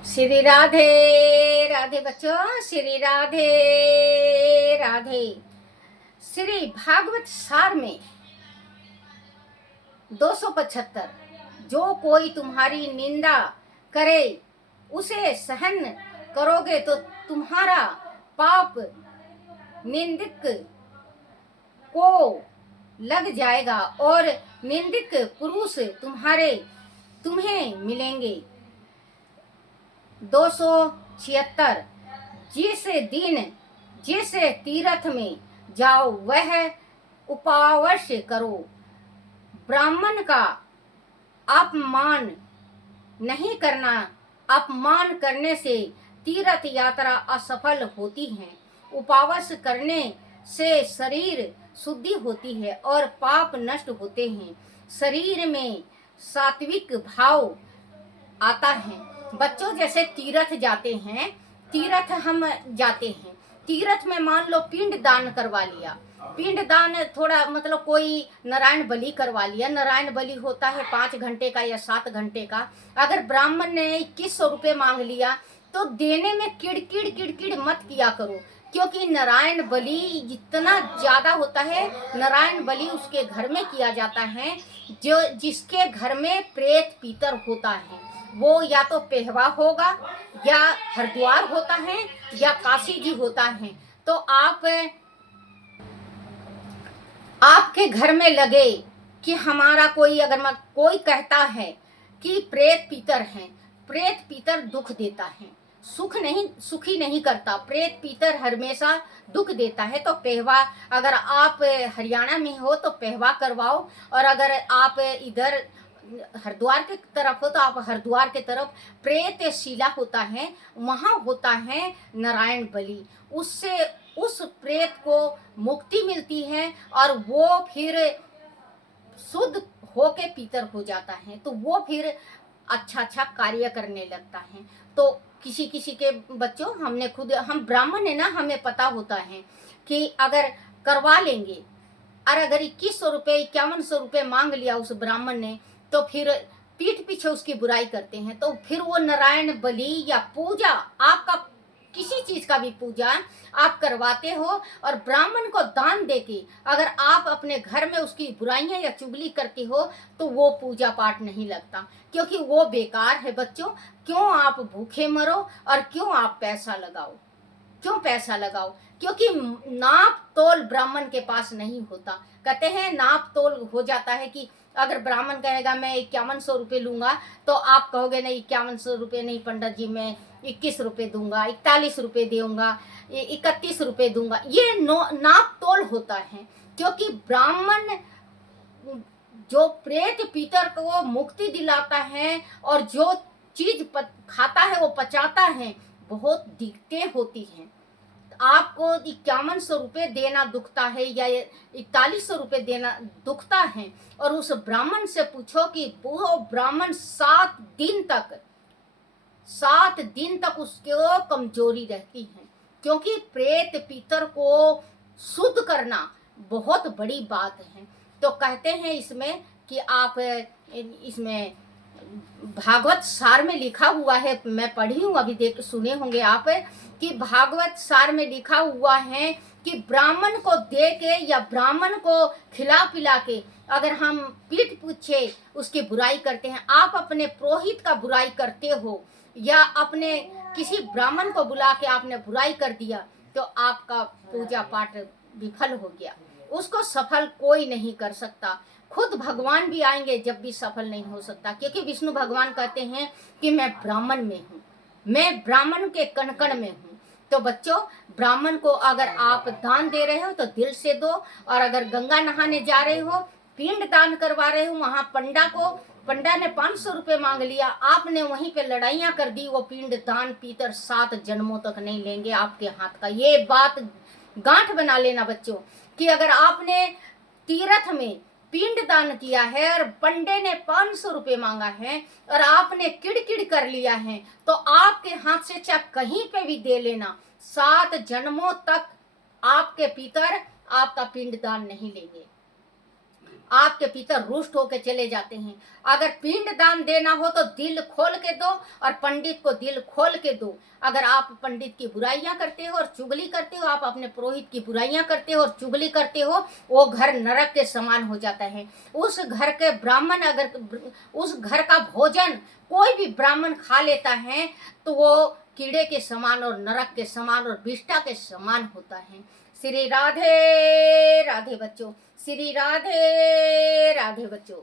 श्री राधे राधे बच्चों, श्री राधे राधे। श्री भागवत सार में 275 जो कोई तुम्हारी निंदा करे उसे सहन करोगे तो तुम्हारा पाप निंदक को लग जाएगा और निंदक पुरुष तुम्हें मिलेंगे। 276 जिस तीर्थ में जाओ वह उपवास करो, ब्राह्मण का अपमान नहीं करना। अपमान करने से तीर्थ यात्रा असफल होती है। उपवास करने से शरीर शुद्धि होती है और पाप नष्ट होते हैं। शरीर में सात्विक भाव आता है। बच्चों जैसे तीर्थ जाते हैं, तीर्थ हम जाते हैं, तीर्थ में मान लो पिंड दान करवा लिया, पिंड दान थोड़ा मतलब कोई नारायण बलि करवा लिया। नारायण बलि होता है 5 घंटे का या 7 घंटे का। अगर ब्राह्मण ने 2100 रुपये मांग लिया तो देने में किड़किड़ मत किया करो, क्योंकि नारायण बलि जितना ज्यादा होता है, नारायण बलि उसके घर में किया जाता है जो जिसके घर में प्रेत पीतर होता है। वो या तो पेहवा होगा या हरिद्वार होता है या काशी जी होता है। तो आपके घर में लगे कि हमारा कोई कहता है कि प्रेत पीतर हैं, प्रेत पीतर दुख देता है, सुखी नहीं करता। प्रेत पीतर हमेशा दुख देता है। तो पेहवा, अगर आप हरियाणा में हो तो पेहवा करवाओ, और अगर आप इधर हरिद्वार के तरफ हो तो आप हरिद्वार के तरफ प्रेत शिला होता है, वहां होता है नारायण बलि। उससे उस प्रेत को मुक्ति मिलती है और वो फिर शुद्ध होके पीतर हो जाता है। तो वो फिर अच्छा कार्य करने लगता है। तो किसी के बच्चों, हम ब्राह्मण है ना, हमें पता होता है कि अगर करवा लेंगे, और अगर 2100 रुपये 5100 रुपये मांग लिया उस ब्राह्मण ने, तो फिर पीठ पीछे उसकी बुराई करते हैं। तो फिर वो नारायण बलि या पूजा, आपका किसी चीज का भी पूजा आप करवाते हो और ब्राह्मण को दान देके अगर आप अपने घर में उसकी बुराइयां या चुगली करते हो तो वो पूजा पाठ नहीं लगता, क्योंकि वो बेकार है। बच्चों, क्यों आप भूखे मरो और क्यों आप पैसा लगाओ? क्यों पैसा लगाओ? क्योंकि नाप तोल ब्राह्मण के पास नहीं होता। कहते हैं नाप तोल हो जाता है कि अगर ब्राह्मण कहेगा मैं 5100 रुपये लूंगा, तो आप कहोगे नहीं 5100 रुपये नहीं पंडित जी, मैं 21 रुपये दूंगा, 41 रुपये दूंगा, 31 रुपये दूंगा। ये नाप तोल होता है, क्योंकि ब्राह्मण जो प्रेत पीतर को मुक्ति दिलाता है और जो चीज खाता है वो पचाता है, बहुत दिक्कतें होती हैं। आपको 5100 रुपये देना दुखता है या 4100 रुपये देना दुखता है, और उस ब्राह्मण से पूछो कि वो ब्राह्मण 7 दिन तक उसको कमजोरी रहती है, क्योंकि प्रेत पीतर को शुद्ध करना बहुत बड़ी बात है। तो कहते हैं इसमें कि आप इसमें भागवत सार में लिखा हुआ है, मैं पढ़ी हूँ, अभी सुने होंगे आप, कि भागवत सार में लिखा हुआ है कि ब्राह्मण को दे के या ब्राह्मण को खिला पिला के अगर हम पीठ पीछे उसकी बुराई करते हैं, आप अपने पुरोहित का बुराई करते हो या अपने किसी ब्राह्मण को बुला के आपने बुराई कर दिया, तो आपका पूजा पाठ विफल हो गया। उसको सफल कोई नहीं कर सकता। खुद भगवान भी आएंगे जब भी सफल नहीं हो सकता, क्योंकि विष्णु भगवान कहते हैं कि मैं ब्राह्मण में हूँ, मैं ब्राह्मण के कण में हूँ। तो बच्चों, ब्राह्मण को अगर आप दान दे रहे हो तो दिल से दो, और अगर गंगा नहाने जा रहे हो, पिंड दान करवा रहे हो, वहां पंडा ने 500 रुपये मांग लिया, आपने वहीं पे लड़ाइयां कर दी, वो पिंड दान पीतर 7 जन्मों तक नहीं लेंगे आपके हाथ का। ये बात गांठ बना लेना बच्चों, कि अगर आपने तीर्थ में पिंड दान किया है और पंडे ने 500 रुपये मांगा है और आपने किड़किड़ कर लिया है, तो आपके हाथ से चाहे कहीं पे भी दे लेना, 7 जन्मों तक आपके पितर आपका पिंड दान नहीं लेंगे। आपके पितर रुष्ट होकर चले जाते हैं। अगर पिंड दान देना हो तो दिल खोल के दो और पंडित को दिल खोल के दो। अगर आप पंडित की बुराइयां करते हो और चुगली करते हो, आप अपने पुरोहित की बुराइयां करते हो और चुगली करते हो, वो घर नरक के समान हो जाता है। उस घर के ब्राह्मण, अगर उस घर का भोजन कोई भी ब्राह्मण खा लेता है तो वो कीड़े के समान और नरक के समान और विष्ठा के समान होता है। श्री राधे राधे बच्चों, श्री राधे राधे बच्चों।